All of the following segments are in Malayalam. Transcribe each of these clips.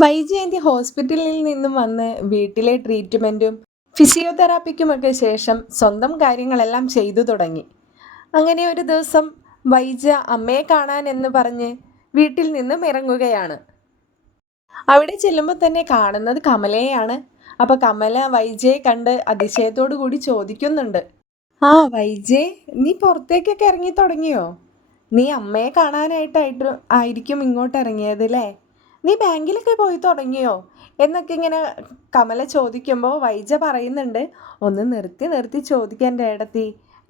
വൈജയന്തി ഹോസ്പിറ്റലിൽ നിന്നും വന്ന് വീട്ടിലെ ട്രീറ്റ്മെൻറ്റും ഫിസിയോതെറാപ്പിക്കുമൊക്കെ ശേഷം സ്വന്തം കാര്യങ്ങളെല്ലാം ചെയ്തു തുടങ്ങി. അങ്ങനെ ഒരു ദിവസം വൈജ അമ്മയെ കാണാൻ എന്ന് പറഞ്ഞ് വീട്ടിൽ നിന്നും ഇറങ്ങുകയാണ്. അവിടെ ചെല്ലുമ്പോൾ തന്നെ കാണുന്നത് കമലയെയാണ്. അപ്പോൾ കമല വൈജയെ കണ്ട് അതിശയത്തോടു കൂടി ചോദിക്കുന്നുണ്ട്, ആ വൈജേ, നീ പുറത്തേക്കൊക്കെ ഇറങ്ങി തുടങ്ങിയോ? നീ അമ്മയെ ആയിരിക്കും ഇങ്ങോട്ട് ഇറങ്ങിയത് അല്ലേ? നീ ബാങ്കിലൊക്കെ പോയി തുടങ്ങിയോ എന്നൊക്കെ ഇങ്ങനെ കമല ചോദിക്കുമ്പോൾ വൈജ പറയുന്നുണ്ട്, ഒന്ന് നിർത്തി നിർത്തി ചോദിക്കാൻ ഏടത്തി,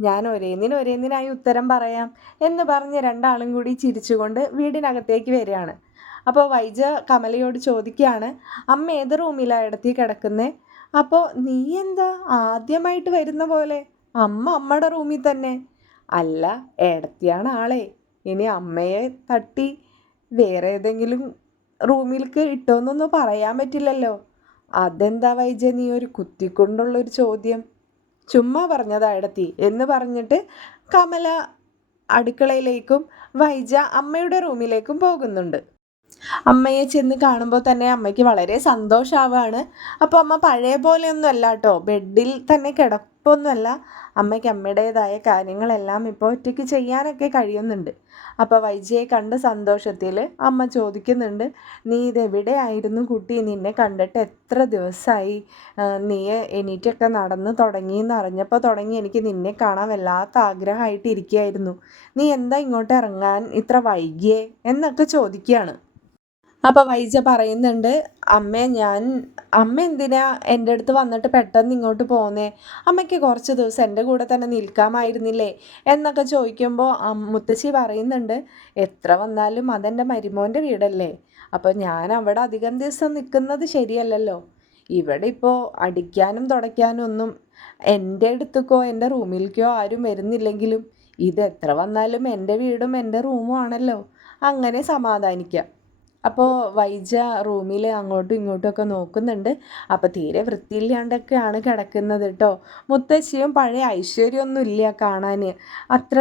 ഞാൻ ഒരേന്നിനായി ഉത്തരം പറയാം എന്ന് പറഞ്ഞ് രണ്ടാളും കൂടി ചിരിച്ചുകൊണ്ട് വീടിനകത്തേക്ക് വരികയാണ്. അപ്പോൾ വൈജ കമലയോട് ചോദിക്കുകയാണ്, അമ്മ ഏത് റൂമിലാണ് ഏടത്തി കിടക്കുന്നത്? അപ്പോൾ നീ എന്താ ആദ്യമായിട്ട് വരുന്ന പോലെ അമ്മയുടെ റൂമിൽ തന്നെ? അല്ല, ഏടത്തിയാണ് ആളെ. ഇനി അമ്മയെ തട്ടി വേറെ ഏതെങ്കിലും റൂമിലേക്ക് ഇട്ടോന്നൊന്നും പറയാൻ പറ്റില്ലല്ലോ. അതെന്താ വൈജ നീ ഒരു കുത്തിക്കൊണ്ടുള്ളൊരു ചോദ്യം? ചുമ്മാ പറഞ്ഞതാ ഏടത്തി എന്ന് പറഞ്ഞിട്ട് കമല അടുക്കളയിലേക്കും വൈജ അമ്മയുടെ റൂമിലേക്കും പോകുന്നുണ്ട്. അമ്മയെ ചെന്ന് കാണുമ്പോൾ തന്നെ അമ്മയ്ക്ക് വളരെ സന്തോഷമാവുകയാണ്. അപ്പോൾ അമ്മ പഴയ പോലെയൊന്നും അല്ല കേട്ടോ, ബെഡിൽ തന്നെ കിടപ്പൊന്നുമല്ല. അമ്മയ്ക്ക് അമ്മയുടേതായ കാര്യങ്ങളെല്ലാം ഇപ്പോൾ ഒറ്റയ്ക്ക് ചെയ്യാനൊക്കെ കഴിയുന്നുണ്ട്. അപ്പോൾ വൈജയെ കണ്ട സന്തോഷത്തിൽ അമ്മ ചോദിക്കുന്നുണ്ട്, നീ ഇതെവിടെയായിരുന്നു കുട്ടി? നിന്നെ കണ്ടിട്ട് എത്ര ദിവസമായി? നീ എണീറ്റൊക്കെ നടന്ന് തുടങ്ങിയെന്ന് അറിഞ്ഞപ്പോൾ തുടങ്ങി എനിക്ക് നിന്നെ കാണാൻ വല്ലാത്ത ആഗ്രഹമായിട്ടിരിക്കുകയായിരുന്നു. നീ എന്താ ഇങ്ങോട്ട് ഇറങ്ങാൻ ഇത്ര വൈകിയേ എന്നൊക്കെ ചോദിക്കുകയാണ്. അപ്പോൾ വൈജ പറയുന്നുണ്ട്, അമ്മ എന്തിനാ എൻ്റെ അടുത്ത് വന്നിട്ട് പെട്ടെന്ന് ഇങ്ങോട്ട് പോന്നേ? അമ്മയ്ക്ക് കുറച്ച് ദിവസം എൻ്റെ കൂടെ തന്നെ നിൽക്കാമായിരുന്നില്ലേ എന്നൊക്കെ ചോദിക്കുമ്പോൾ മുത്തശ്ശി പറയുന്നുണ്ട്, എത്ര വന്നാലും അതെൻ്റെ മരുമോൻ്റെ വീടല്ലേ, അപ്പോൾ ഞാൻ അവിടെ അധികം ദിവസം നിൽക്കുന്നത് ശരിയല്ലല്ലോ. ഇവിടെ ഇപ്പോൾ അടിക്കാനും തുടയ്ക്കാനും ഒന്നും എൻ്റെ അടുത്തേക്കോ എൻ്റെ റൂമിലേക്കോ ആരും വരുന്നില്ലെങ്കിലും ഇത് എത്ര വന്നാലും എൻ്റെ വീടും എൻ്റെ റൂമും ആണല്ലോ. അങ്ങനെ സമാധാനിക്കാം. അപ്പോൾ വൈജ റൂമിൽ അങ്ങോട്ടും ഇങ്ങോട്ടും ഒക്കെ നോക്കുന്നുണ്ട്. അപ്പോൾ തീരെ വൃത്തിയില്ലാണ്ടൊക്കെയാണ് കിടക്കുന്നത് കേട്ടോ. മുത്തശ്ശിയും പഴയ ഐശ്വര്യമൊന്നും ഇല്ല കാണാൻ. അത്ര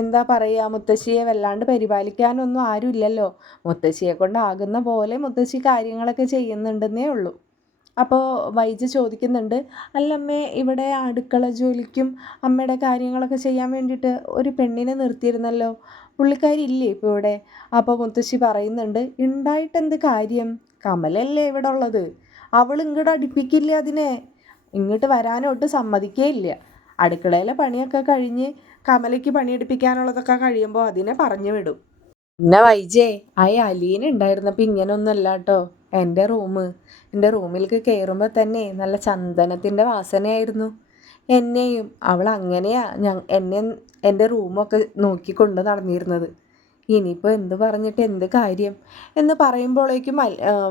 എന്താ പറയുക, മുത്തശ്ശിയെ വല്ലാണ്ട് പരിപാലിക്കാനൊന്നും ആരും ഇല്ലല്ലോ. മുത്തശ്ശിയെ കൊണ്ടാകുന്ന പോലെ മുത്തശ്ശി കാര്യങ്ങളൊക്കെ ചെയ്യുന്നുണ്ടെന്നേ ഉള്ളൂ. അപ്പോൾ വൈജ ചോദിക്കുന്നുണ്ട്, അല്ലമ്മേ, ഇവിടെ അടുക്കള ജോലിക്കും അമ്മയുടെ കാര്യങ്ങളൊക്കെ ചെയ്യാൻ വേണ്ടിയിട്ട് ഒരു പെണ്ണിനെ നിർത്തിയിരുന്നല്ലോ, പുള്ളിക്കാരി ഇല്ലേ ഇപ്പോൾ ഇവിടെ? അപ്പോൾ മുത്തശ്ശി പറയുന്നുണ്ട്, ഉണ്ടായിട്ട് എന്ത് കാര്യം? കമലല്ലേ ഇവിടെ ഉള്ളത്. അവൾ ഇങ്ങോട്ട് അടുപ്പിക്കില്ല അതിനെ, ഇങ്ങോട്ട് വരാനോട്ട് സമ്മതിക്കേ ഇല്ല. അടുക്കളയിലെ പണിയൊക്കെ കഴിഞ്ഞ് കമലയ്ക്ക് പണിയെടുപ്പിക്കാനുള്ളതൊക്കെ കഴിയുമ്പോൾ അതിനെ പറഞ്ഞു വിടും. പിന്നെ വൈജേ, ആ അലീന ഉണ്ടായിരുന്നപ്പോൾ ഇങ്ങനെയൊന്നുമല്ല കേട്ടോ. എൻ്റെ റൂമിലേക്ക് കയറുമ്പോൾ തന്നെ നല്ല ചന്ദനത്തിൻ്റെ വാസനയായിരുന്നു. എന്നെയും അവൾ അങ്ങനെയാ എൻ്റെ റൂമൊക്കെ നോക്കിക്കൊണ്ട് നടന്നിരുന്നത്. ഇനിയിപ്പോൾ എന്ത് പറഞ്ഞിട്ട് എന്ത് കാര്യം എന്ന് പറയുമ്പോഴേക്കും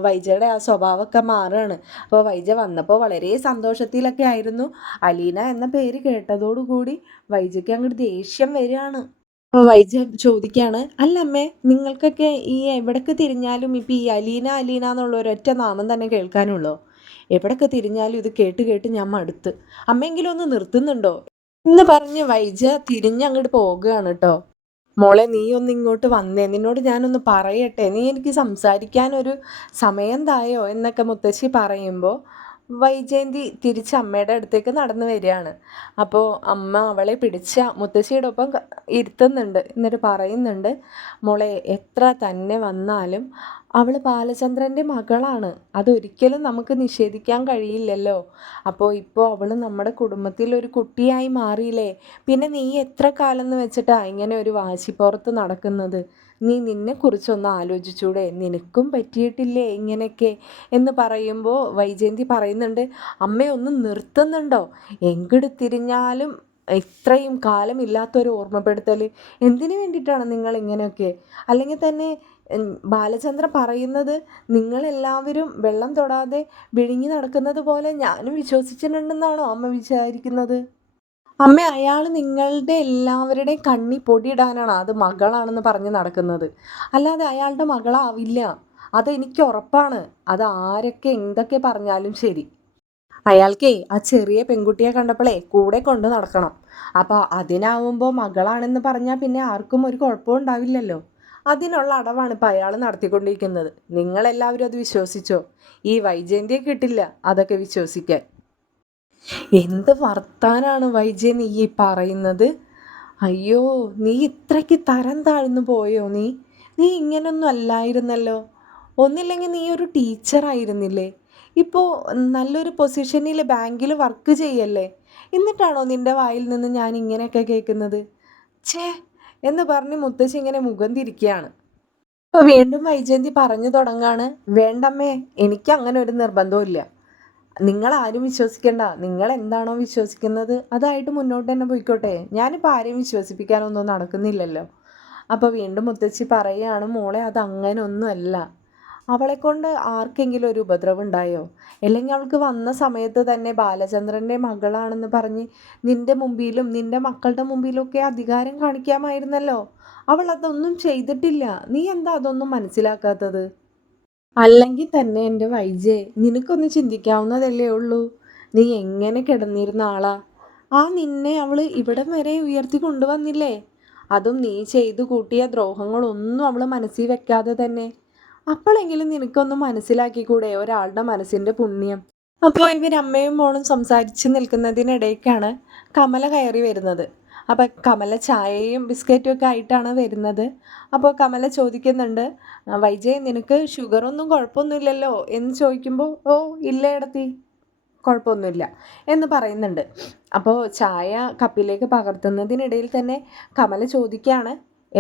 വൈജയുടെ ആ സ്വഭാവമൊക്കെ മാറുകയാണ്. അപ്പോൾ വൈജ വന്നപ്പോൾ വളരെ സന്തോഷത്തിലൊക്കെ ആയിരുന്നു. അലീന എന്ന പേര് കേട്ടതോടുകൂടി വൈജയ്ക്ക് അങ്ങോട്ട് ദേഷ്യം വരികയാണ്. അപ്പോൾ വൈജ ചോദിക്കുകയാണ്, അല്ല അമ്മേ, നിങ്ങൾക്കൊക്കെ ഈ എവിടേക്ക് തിരിഞ്ഞാലും ഇപ്പം ഈ അലീന അലീന എന്നുള്ള ഒരൊറ്റ നാമം തന്നെ കേൾക്കാനുള്ളൂ? എവിടൊക്കെ തിരിഞ്ഞാലും ഇത് കേട്ട് കേട്ട് ഞാൻ മടുത്ത്. അമ്മയെങ്കിലും ഒന്ന് നിർത്തുന്നുണ്ടോ എന്ന് പറഞ്ഞ് വൈജ തിരിഞ്ഞങ്ങോട്ട് പോകുകയാണ് കേട്ടോ. മോളെ, നീ ഒന്ന് ഇങ്ങോട്ട് വന്നേ, നിന്നോട് ഞാനൊന്ന് പറയട്ടെ, നീ എനിക്ക് സംസാരിക്കാനൊരു സമയം തായോ എന്നൊക്കെ മുത്തശ്ശി പറയുമ്പോൾ വൈജയന്തി തിരിച്ച് അമ്മയുടെ അടുത്തേക്ക് നടന്നു വരികയാണ്. അപ്പോൾ അമ്മ അവളെ പിടിച്ച മുത്തശ്ശിയുടെ ഒപ്പം ഇരുത്തുന്നുണ്ട്. എന്നിട്ട് പറയുന്നുണ്ട്, മോളെ, എത്ര തന്നെ വന്നാലും അവൾ ബാലചന്ദ്രൻ്റെ മകളാണ്. അതൊരിക്കലും നമുക്ക് നിഷേധിക്കാൻ കഴിയില്ലല്ലോ. അപ്പോൾ ഇപ്പോൾ അവൾ നമ്മുടെ കുടുംബത്തിൽ ഒരു കുട്ടിയായി മാറിയില്ലേ? പിന്നെ നീ എത്ര കാലം എന്ന് വെച്ചിട്ടാണ് ഇങ്ങനെ ഒരു വാശിപ്പുറത്ത് നടക്കുന്നത്? നിന്നെക്കുറിച്ചൊന്ന് ആലോചിച്ചൂടെ? നിനക്കും പറ്റിയിട്ടില്ലേ ഇങ്ങനെയൊക്കെ എന്ന് പറയുമ്പോൾ വൈജയന്തി പറയുന്നുണ്ട്, അമ്മയൊന്ന് നിർത്തുന്നുണ്ടോ? എങ്ങോട്ട് തിരിഞ്ഞാലും ഇത്രയും കാലമില്ലാത്തൊരു ഓർമ്മപ്പെടുത്തൽ. എന്തിനു വേണ്ടിയിട്ടാണ് നിങ്ങൾ ഇങ്ങനെയൊക്കെ? അല്ലെങ്കിൽ തന്നെ ബാലചന്ദ്രൻ പറയുന്നത് നിങ്ങളെല്ലാവരും വെള്ളം തൊടാതെ വിഴുങ്ങി നടക്കുന്നത് പോലെ ഞാനും വിശ്വസിച്ചിട്ടുണ്ടെന്നാണോ അമ്മ വിചാരിക്കുന്നത്? അമ്മ, അയാൾ നിങ്ങളുടെ എല്ലാവരുടെയും കണ്ണി പൊടിയിടാനാണ് അത് മകളാണെന്ന് പറഞ്ഞ് നടക്കുന്നത്. അല്ലാതെ അയാളുടെ മകളാവില്ല, അതെനിക്ക് ഉറപ്പാണ്. അത് ആരൊക്കെ എന്തൊക്കെ പറഞ്ഞാലും ശരി. അയാൾക്കേ ആ ചെറിയ പെൺകുട്ടിയെ കണ്ടപ്പോഴേ കൂടെ കൊണ്ട് നടക്കണം. അപ്പോൾ അതിനാവുമ്പോൾ മകളാണെന്ന് പറഞ്ഞാൽ പിന്നെ ആർക്കും ഒരു കുഴപ്പവും ഉണ്ടാവില്ലല്ലോ. അതിനുള്ള അടവാണ് ഇപ്പം അയാൾ നടത്തിക്കൊണ്ടിരിക്കുന്നത്. നിങ്ങളെല്ലാവരും അത് വിശ്വസിച്ചോ? ഈ വൈജയന്തിയെ കിട്ടില്ല അതൊക്കെ വിശ്വസിക്കാൻ. എന്ത് വർത്താനാണ് വൈജയ നീ ഈ പറയുന്നത്? അയ്യോ, നീ ഇത്രയ്ക്ക് തരം താഴ്ന്നു പോയോ? നീ ഇങ്ങനൊന്നും അല്ലായിരുന്നല്ലോ. ഒന്നില്ലെങ്കിൽ നീ ഒരു ടീച്ചറായിരുന്നില്ലേ? ഇപ്പോൾ നല്ലൊരു പൊസിഷനിൽ ബാങ്കിൽ വർക്ക് ചെയ്യല്ലേ? എന്നിട്ടാണോ നിൻ്റെ വായിൽ നിന്ന് ഞാൻ ഇങ്ങനെയൊക്കെ കേൾക്കുന്നത്? ഛേ എന്ന് പറഞ്ഞ് മുത്തശ്ശി ഇങ്ങനെ മുഖം തിരിക്കുകയാണ്. അപ്പോൾ വീണ്ടും വൈജയന്തി പറഞ്ഞു തുടങ്ങാണ്, വേണ്ടമ്മേ, എനിക്ക് അങ്ങനെ ഒരു നിർബന്ധവും ഇല്ല. നിങ്ങളാരും വിശ്വസിക്കണ്ട. നിങ്ങൾ എന്താണോ വിശ്വസിക്കുന്നത് അതായിട്ട് മുന്നോട്ട് തന്നെ പോയിക്കോട്ടെ. ഞാനിപ്പോൾ ആരെയും വിശ്വസിപ്പിക്കാനൊന്നും നടക്കുന്നില്ലല്ലോ. അപ്പോൾ വീണ്ടും മുത്തശ്ശി പറയുകയാണ്, മോളെ അതങ്ങനൊന്നുമല്ല. അവളെക്കൊണ്ട് ആർക്കെങ്കിലും ഒരു ഉപദ്രവം ഉണ്ടായോ? അല്ലെങ്കിൽ അവൾക്ക് വന്ന സമയത്ത് തന്നെ ബാലചന്ദ്രൻ്റെ മകളാണെന്ന് പറഞ്ഞ് നിൻ്റെ മുമ്പിലും നിൻ്റെ മക്കളുടെ മുമ്പിലൊക്കെ അധികാരം കാണിക്കാമായിരുന്നല്ലോ. അവൾ അതൊന്നും ചെയ്തിട്ടില്ല. നീ എന്താ അതൊന്നും മനസ്സിലാക്കാത്തത്? അല്ലെങ്കിൽ തന്നെ എൻ്റെ വൈജേ, നിനക്കൊന്ന് ചിന്തിക്കാവുന്നതല്ലേ ഉള്ളൂ. നീ എങ്ങനെ കിടന്നിരുന്ന ആളാ? നിന്നെ അവൾ ഇവിടം വരെ ഉയർത്തി കൊണ്ടുവന്നില്ലേ? അതും നീ ചെയ്തു കൂട്ടിയ ദ്രോഹങ്ങളൊന്നും അവൾ മനസ്സിൽ വെക്കാതെ തന്നെ. അപ്പോഴെങ്കിലും നിനക്കൊന്ന് മനസ്സിലാക്കിക്കൂടെ ഒരാളുടെ മനസ്സിൻ്റെ പുണ്യം? അപ്പോൾ ഇവരമ്മയും മോളും സംസാരിച്ച് നിൽക്കുന്നതിനിടയ്ക്കാണ് കമല കയറി വരുന്നത്. അപ്പം കമല ചായയും ബിസ്ക്കറ്റും ഒക്കെ ആയിട്ടാണ് വരുന്നത്. അപ്പോൾ കമല ചോദിക്കുന്നുണ്ട്, വൈജയ് നിനക്ക് ഷുഗറൊന്നും കുഴപ്പമൊന്നുമില്ലല്ലോ എന്ന് ചോദിക്കുമ്പോൾ, ഓ ഇല്ല ഇടത്തി, കുഴപ്പമൊന്നുമില്ല എന്ന് പറയുന്നുണ്ട്. അപ്പോൾ ചായ കപ്പിലേക്ക് പകർത്തുന്നതിനിടയിൽ തന്നെ കമല ചോദിക്കുകയാണ്,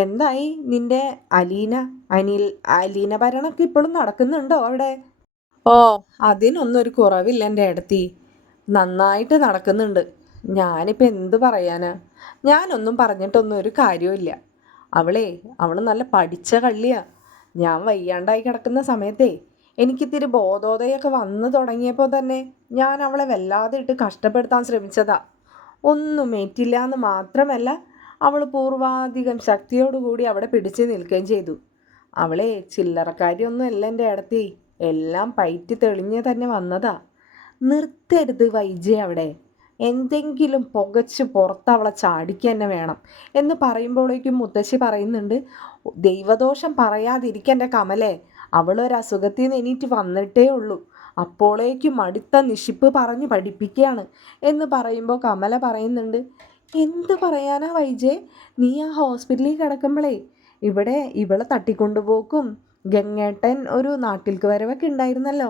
എന്തായി നിൻ്റെ അലീന ഭരണമൊക്കെ ഇപ്പോഴും നടക്കുന്നുണ്ടോ അവിടെ? ഓ, അതിനൊന്നും ഒരു കുറവില്ല എൻ്റെ ഇടത്തി, നന്നായിട്ട് നടക്കുന്നുണ്ട്. ഞാനിപ്പോൾ എന്ത് പറയാനാ? ഞാനൊന്നും പറഞ്ഞിട്ടൊന്നും ഒരു കാര്യമില്ല. അവൾ നല്ല പഠിച്ച കള്ളിയാ. ഞാൻ വയ്യാണ്ടായി കിടക്കുന്ന സമയത്തേ എനിക്കിത്തിരി ബോധോദയൊക്കെ വന്നു തുടങ്ങിയപ്പോൾ തന്നെ ഞാൻ അവളെ വല്ലാതെ ഇട്ട് കഷ്ടപ്പെടുത്താൻ ശ്രമിച്ചതാ. ഒന്നും ഏറ്റില്ല എന്ന് മാത്രമല്ല, അവൾ പൂർവാധികം ശക്തിയോടുകൂടി അവിടെ പിടിച്ചു നിൽക്കുകയും ചെയ്തു. ചില്ലറക്കാരിയൊന്നും അല്ല എൻ്റെ ഇടത്തി, എല്ലാം പയറ്റി തെളിഞ്ഞ് തന്നെ വന്നതാ. നിർത്തരുത് വൈജയ് അവിടെ. എന്തെങ്കിലും പുകച്ച് പുറത്ത് അവളെ ചാടിക്കുക തന്നെ വേണം എന്ന് പറയുമ്പോഴേക്കും മുത്തശ്ശി പറയുന്നുണ്ട്, ദൈവദോഷം പറയാതിരിക്കൻ്റെ കമലേ, അവളൊരസുഖത്തിൽ നിന്ന് എണീറ്റ് വന്നിട്ടേ ഉള്ളൂ. അപ്പോഴേക്കും അടുത്ത നിഷിപ്പ് പറഞ്ഞ് പഠിപ്പിക്കുകയാണ് എന്ന് പറയുമ്പോൾ കമല പറയുന്നുണ്ട്, എന്ത് പറയാനാ വൈജയ്? നീ ആ ഹോസ്പിറ്റലിൽ കിടക്കുമ്പോഴേ ഇവളെ തട്ടിക്കൊണ്ടുപോക്കും ഗംഗേട്ടൻ ഒരു നാട്ടിലേക്ക് വരവൊക്കെ ഉണ്ടായിരുന്നല്ലോ.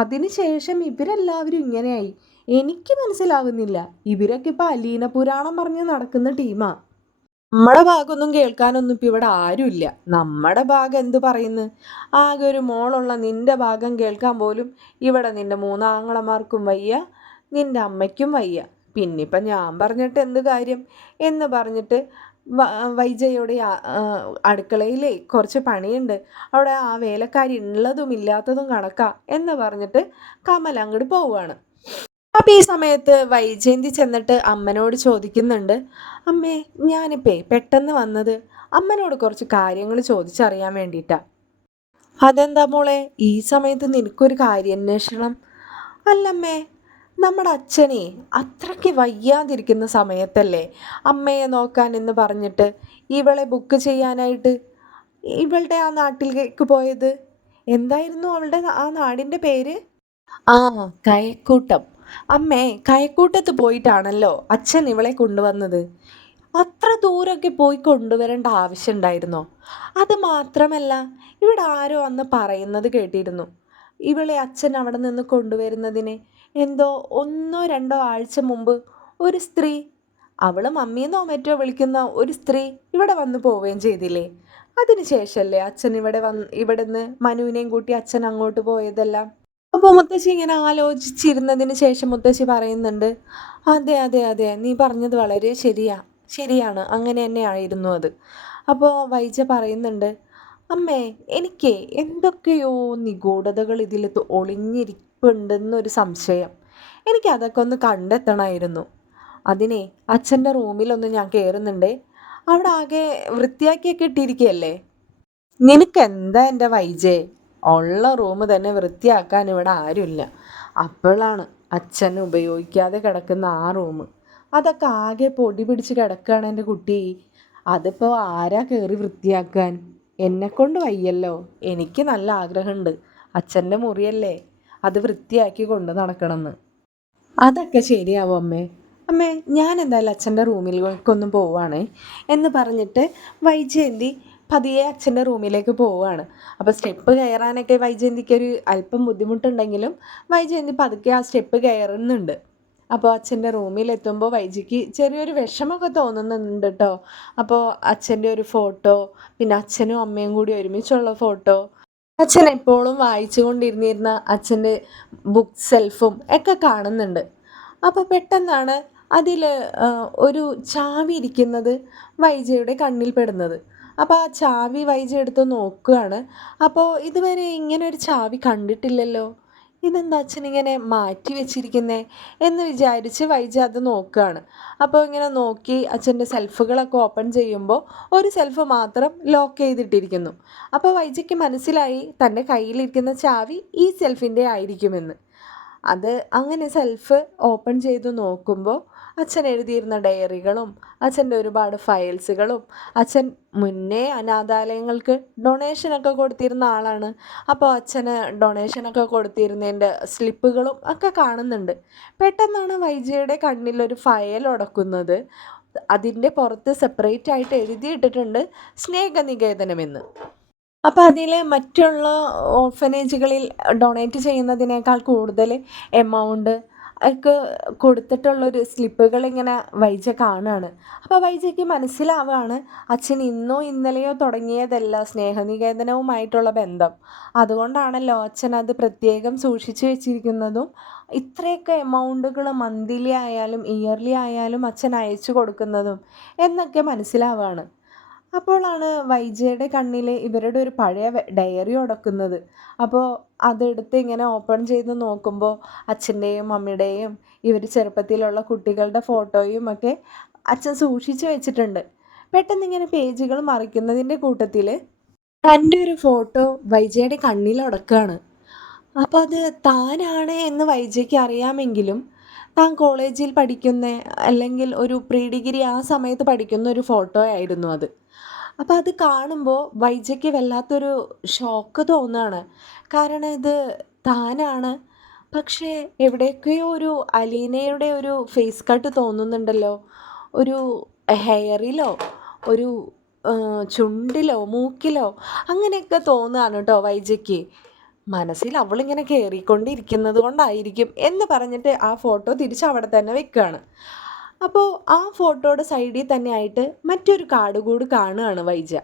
അതിനുശേഷം ഇവരെല്ലാവരും ഇങ്ങനെയായി. എനിക്ക് മനസ്സിലാകുന്നില്ല. ഇവരൊക്കെ ഇപ്പം അലീന പുരാണം പറഞ്ഞ് നടക്കുന്ന ടീമാ. നമ്മുടെ ഭാഗമൊന്നും കേൾക്കാനൊന്നും ഇപ്പം ഇവിടെ ആരുമില്ല. നമ്മുടെ ഭാഗം എന്ത് പറയുന്നു? ആകെ ഒരു മോളുള്ള നിൻ്റെ ഭാഗം കേൾക്കാൻ പോലും ഇവിടെ നിൻ്റെ മൂന്നാങ്ങളമാർക്കും വയ്യ, നിൻ്റെ അമ്മയ്ക്കും വയ്യ. പിന്നിപ്പം ഞാൻ പറഞ്ഞിട്ട് എന്ത് കാര്യം എന്ന് പറഞ്ഞിട്ട് വൈജയോടെ അടുക്കളയിലേ കുറച്ച് പണിയുണ്ട്, അവിടെ ആ വേലക്കാരി ഉള്ളതും ഇല്ലാത്തതും കണക്കാ എന്ന് പറഞ്ഞിട്ട് കമൽ അങ്ങോട്ട് പോവുകയാണ്. അപ്പം ഈ സമയത്ത് വൈജയന്തി ചെന്നിട്ട് അമ്മനോട് ചോദിക്കുന്നുണ്ട്, അമ്മേ, ഞാനിപ്പേ പെട്ടെന്ന് വന്നത് അമ്മനോട് കുറച്ച് കാര്യങ്ങൾ ചോദിച്ചറിയാൻ വേണ്ടിയിട്ടാണ്. അതെന്താ മോളെ ഈ സമയത്ത് നിനക്കൊരു കാര്യാന്വേഷണം? അല്ലമ്മേ, നമ്മുടെ അച്ഛനെ അത്രയ്ക്ക് വയ്യാതിരിക്കുന്ന സമയത്തല്ലേ അമ്മയെ നോക്കാൻ എന്ന് പറഞ്ഞിട്ട് ഇവളെ ബുക്ക് ചെയ്യാനായിട്ട് ഇവളുടെ ആ നാട്ടിലേക്ക് പോയത്. എന്തായിരുന്നു അവളുടെ ആ നാടിൻ്റെ പേര്? ആ, കയക്കൂട്ടം. അമ്മേ, കയക്കൂട്ടത്ത് പോയിട്ടാണല്ലോ അച്ഛൻ ഇവളെ കൊണ്ടുവന്നത്. അത്ര ദൂരമൊക്കെ പോയി കൊണ്ടുവരേണ്ട ആവശ്യം ഉണ്ടായിരുന്നോ? അത് മാത്രമല്ല, ഇവിടെ ആരോ അന്ന് പറയുന്നത് കേട്ടിരുന്നു, ഇവളെ അച്ഛൻ അവിടെ നിന്ന് കൊണ്ടുവരുന്നതിന് എന്തോ 1-2 ആഴ്ച മുമ്പ് ഒരു സ്ത്രീ, അവൾ മമ്മിയെന്നോ മറ്റോ വിളിക്കുന്ന ഒരു സ്ത്രീ ഇവിടെ വന്നു പോവുകയും ചെയ്തില്ലേ? അതിനുശേഷമല്ലേ അച്ഛൻ ഇവിടെ നിന്ന് മനുവിനെയും കൂട്ടി അച്ഛൻ അങ്ങോട്ട് പോയതെല്ലാം. അപ്പോൾ മുത്തശ്ശി ഇങ്ങനെ ആലോചിച്ചിരുന്നതിന് ശേഷം മുത്തശ്ശി പറയുന്നുണ്ട്, അതെ അതെ അതെ, നീ പറഞ്ഞത് വളരെ ശരിയാണ്, അങ്ങനെ തന്നെ ആയിരുന്നു അത്. അപ്പോൾ വൈജ പറയുന്നുണ്ട്, അമ്മേ, എനിക്ക് എന്തൊക്കെയോ നിഗൂഢതകൾ ഇതിൽ ഒളിഞ്ഞിരിപ്പുണ്ടെന്നൊരു സംശയം. എനിക്കതൊക്കെ ഒന്ന് കണ്ടെത്തണമായിരുന്നു. അതിനെ അച്ഛൻ്റെ റൂമിലൊന്ന് ഞാൻ കയറുന്നുണ്ടേ. അവിടെ ആകെ വൃത്തിയാക്കിയൊക്കെ ഇട്ടിരിക്കുകയല്ലേ. നിനക്കെന്താ എൻ്റെ വൈജേ? ഉള്ള റൂം തന്നെ വൃത്തിയാക്കാൻ ഇവിടെ ആരുമില്ല. അപ്പോഴാണ് അച്ഛൻ ഉപയോഗിക്കാതെ കിടക്കുന്ന ആ റൂം, അതൊക്കെ ആകെ പൊടി പിടിച്ച് കിടക്കുകയാണ് എൻ്റെ കുട്ടി. അതിപ്പോൾ ആരാ കയറി വൃത്തിയാക്കാൻ? എന്നെക്കൊണ്ട് വയ്യല്ലോ. എനിക്ക് നല്ല ആഗ്രഹമുണ്ട്. അച്ഛൻ്റെ മുറിയല്ലേ, അത് വൃത്തിയാക്കി കൊണ്ട് നടക്കണമെന്ന്. അതൊക്കെ ശരിയാവും അമ്മേ. അമ്മേ, ഞാൻ എന്തായാലും അച്ഛൻ്റെ റൂമിലേക്കൊന്ന് പോവാണ് എന്ന് പറഞ്ഞിട്ട് വൈജയന്തി പതിയെ അച്ഛൻ്റെ റൂമിലേക്ക് പോവുകയാണ്. അപ്പോൾ സ്റ്റെപ്പ് കയറാനൊക്കെ വൈജയന്തിക്ക് ഒരു അല്പം ബുദ്ധിമുട്ടുണ്ടെങ്കിലും വൈജയന്തി പതുക്കെ ആ സ്റ്റെപ്പ് കയറുന്നുണ്ട്. അപ്പോൾ അച്ഛൻ്റെ റൂമിലെത്തുമ്പോൾ വൈജിക്ക് ചെറിയൊരു വിഷമമൊക്കെ തോന്നുന്നുണ്ട് കേട്ടോ. അപ്പോൾ അച്ഛൻ്റെ ഒരു ഫോട്ടോ, പിന്നെ അച്ഛനും അമ്മയും കൂടി ഒരുമിച്ചുള്ള ഫോട്ടോ, അച്ഛൻ എപ്പോഴും വായിച്ചു കൊണ്ടിരുന്നിരുന്ന അച്ഛൻ്റെ ബുക്ക് സെൽഫും ഒക്കെ കാണുന്നുണ്ട്. അപ്പോൾ പെട്ടെന്നാണ് അതിൽ ഒരു ചാവി ഇരിക്കുന്നത് വൈജയുടെ കണ്ണിൽ പെടുന്നത്. അപ്പോൾ ആ ചാവി വൈജ എടുത്ത് നോക്കുകയാണ്. അപ്പോൾ ഇതുവരെ ഇങ്ങനെ ഒരു ചാവി കണ്ടിട്ടില്ലല്ലോ, ഇതെന്താ അച്ഛനിങ്ങനെ മാറ്റി വെച്ചിരിക്കുന്നേ എന്ന് വിചാരിച്ച് വൈജ അത് നോക്കുകയാണ്. അപ്പോൾ ഇങ്ങനെ നോക്കി അച്ഛൻ്റെ സെൽഫുകളൊക്കെ ഓപ്പൺ ചെയ്യുമ്പോൾ ഒരു സെൽഫ് മാത്രം ലോക്ക് ചെയ്തിട്ടിരിക്കുന്നു. അപ്പോൾ വൈജയ്ക്ക് മനസ്സിലായി തൻ്റെ കയ്യിലിരിക്കുന്ന ചാവി ഈ സെൽഫിൻ്റെ ആയിരിക്കുമെന്ന്. അത് അങ്ങനെ സെൽഫ് ഓപ്പൺ ചെയ്ത് നോക്കുമ്പോൾ അച്ഛൻ എഴുതിയിരുന്ന ഡയറികളും അച്ഛൻ്റെ ഒരുപാട് ഫയൽസുകളും, അച്ഛൻ മുന്നേ അനാഥാലയങ്ങൾക്ക് ഡൊണേഷനൊക്കെ കൊടുത്തിരുന്ന ആളാണ്. അപ്പോൾ അച്ഛന് ഡൊണേഷനൊക്കെ കൊടുത്തിരുന്നതിൻ്റെ സ്ലിപ്പുകളും ഒക്കെ കാണുന്നുണ്ട്. പെട്ടെന്നാണ് വൈജയുടെ കണ്ണിലൊരു ഫയൽ ഉടക്കുന്നത്. അതിൻ്റെ പുറത്ത് സെപ്പറേറ്റ് ആയിട്ട് എഴുതിയിട്ടിട്ടുണ്ട് സ്നേഹനികേതനമെന്ന്. അപ്പോൾ അതിൽ മറ്റുള്ള ഓർഫനേജുകളിൽ ഡൊണേറ്റ് ചെയ്യുന്നതിനേക്കാൾ കൂടുതൽ എമൗണ്ട് ഒക്കെ കൊടുത്തിട്ടുള്ളൊരു സ്ലിപ്പുകൾ ഇങ്ങനെ വൈജ കാണുകയാണ്. അപ്പോൾ വൈജയ്ക്ക് മനസ്സിലാവുകയാണ് അച്ഛൻ ഇന്നോ ഇന്നലെയോ തുടങ്ങിയതല്ല സ്നേഹനികേതനവുമായിട്ടുള്ള ബന്ധം. അതുകൊണ്ടാണല്ലോ അച്ഛൻ അത് പ്രത്യേകം സൂക്ഷിച്ചു വെച്ചിരിക്കുന്നതും ഇത്രയൊക്കെ എമൗണ്ടുകൾ മന്ത്ലി ആയാലും ഇയർലി ആയാലും അച്ഛൻ അയച്ചു കൊടുക്കുന്നതും എന്നൊക്കെ മനസ്സിലാവുകയാണ്. അപ്പോഴാണ് വൈജയുടെ കണ്ണിൽ ഇവരുടെ ഒരു പഴയ ഡയറി ഉടക്കുന്നത്. അപ്പോൾ അതെടുത്ത് ഇങ്ങനെ ഓപ്പൺ ചെയ്ത് നോക്കുമ്പോൾ അച്ഛൻ്റെയും അമ്മയുടെയും ഇവർ ചെറുപ്പത്തിലുള്ള കുട്ടികളുടെ ഫോട്ടോയും ഒക്കെ അച്ഛൻ സൂക്ഷിച്ചു വെച്ചിട്ടുണ്ട്. പെട്ടെന്ന് ഇങ്ങനെ പേജുകൾ മറിക്കുന്നതിൻ്റെ കൂട്ടത്തിൽ തൻ്റെ ഒരു ഫോട്ടോ വൈജയുടെ കണ്ണിൽ ഉടക്കുകയാണ്. അപ്പോൾ അത് താനാണ് എന്ന് വൈജയ്ക്ക് അറിയാമെങ്കിലും താൻ കോളേജിൽ പഠിക്കുന്ന അല്ലെങ്കിൽ ഒരു പ്രീ ഡിഗ്രി ആ സമയത്ത് പഠിക്കുന്ന ഒരു ഫോട്ടോ ആയിരുന്നു അത്. അപ്പോൾ അത് കാണുമ്പോൾ വൈജയ്ക്ക് വല്ലാത്തൊരു ഷോക്ക് തോന്നുകയാണ്. കാരണം ഇത് താനാണ്, പക്ഷേ എവിടെയൊക്കെയോ ഒരു അലീനയുടെ ഒരു ഫേസ് കട്ട് തോന്നുന്നുണ്ടല്ലോ. ഒരു ഹെയറിലോ ഒരു ചുണ്ടിലോ മൂക്കിലോ അങ്ങനെയൊക്കെ തോന്നുകയാണ് കേട്ടോ വൈജയ്ക്ക്. മനസ്സിൽ അവളിങ്ങനെ കയറിക്കൊണ്ടിരിക്കുന്നത് കൊണ്ടായിരിക്കും എന്ന് പറഞ്ഞിട്ട് ആ ഫോട്ടോ തിരിച്ച് അവിടെ തന്നെ വെക്കുകയാണ്. അപ്പോൾ ആ ഫോട്ടോയുടെ സൈഡിൽ തന്നെ ആയിട്ട് മറ്റൊരു കാർഡ് കൂടി കാണുകയാണ് വൈജ.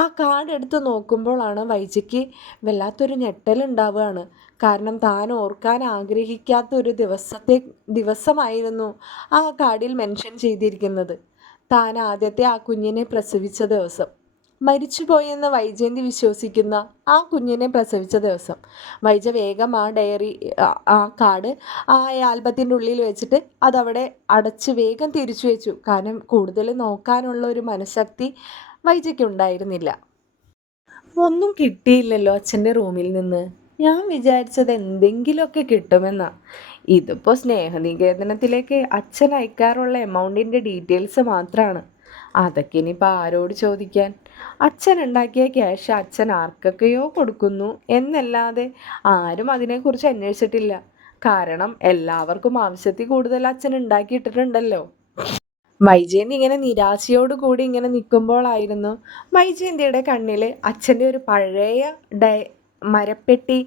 ആ കാർഡ് എടുത്ത് നോക്കുമ്പോഴാണ് വൈജയ്ക്ക് വല്ലാത്തൊരു ഞെട്ടലുണ്ടാവുകയാണ്. കാരണം താൻ ഓർക്കാൻ ആഗ്രഹിക്കാത്തൊരു ദിവസമായിരുന്നു ആ കാർഡിൽ മെൻഷൻ ചെയ്തിരിക്കുന്നത്. താൻ ആദ്യത്തെ ആ കുഞ്ഞിനെ പ്രസവിച്ച ദിവസം, മരിച്ചുപോയെന്ന് വൈജയന്തി വിശ്വസിക്കുന്ന ആ കുഞ്ഞിനെ പ്രസവിച്ച ദിവസം. വൈജ വേഗം ആ ഡയറി, ആ കാർഡ് ആ ആൽബത്തിൻ്റെ ഉള്ളിൽ വെച്ചിട്ട് അതവിടെ അടച്ച് വേഗം തിരിച്ചു വെച്ചു. കാരണം കൂടുതൽ നോക്കാനുള്ള ഒരു മനഃശക്തി വൈജയ്ക്ക് ഉണ്ടായിരുന്നില്ല. ഒന്നും കിട്ടിയില്ലല്ലോ അച്ഛൻ്റെ റൂമിൽ നിന്ന്. ഞാൻ വിചാരിച്ചത് എന്തെങ്കിലുമൊക്കെ കിട്ടുമെന്നാ. ഇതിപ്പോൾ സ്നേഹനികേതനത്തിലേക്ക് അച്ഛൻ അയക്കാറുള്ള എമൗണ്ടിൻ്റെ ഡീറ്റെയിൽസ് മാത്രമാണ്. അതൊക്കെ ഇനിയിപ്പോൾ ആരോട് ചോദിക്കാൻ? അച്ഛൻ ഉണ്ടാക്കിയ ക്യാഷ് അച്ഛൻ ആർക്കൊക്കെയോ കൊടുക്കുന്നു എന്നല്ലാതെ ആരും അതിനെക്കുറിച്ച് അന്വേഷിച്ചിട്ടില്ല. കാരണം എല്ലാവർക്കും ആവശ്യത്തിൽ കൂടുതൽ അച്ഛൻ ഉണ്ടാക്കിയിട്ടിട്ടുണ്ടല്ലോ. വൈജയന്തി ഇങ്ങനെ നിരാശയോട് കൂടി ഇങ്ങനെ നിൽക്കുമ്പോഴായിരുന്നു വൈജയന്തിയുടെ കണ്ണിൽ അച്ഛൻ്റെ ഒരു പഴയ മരപ്പെട്ടി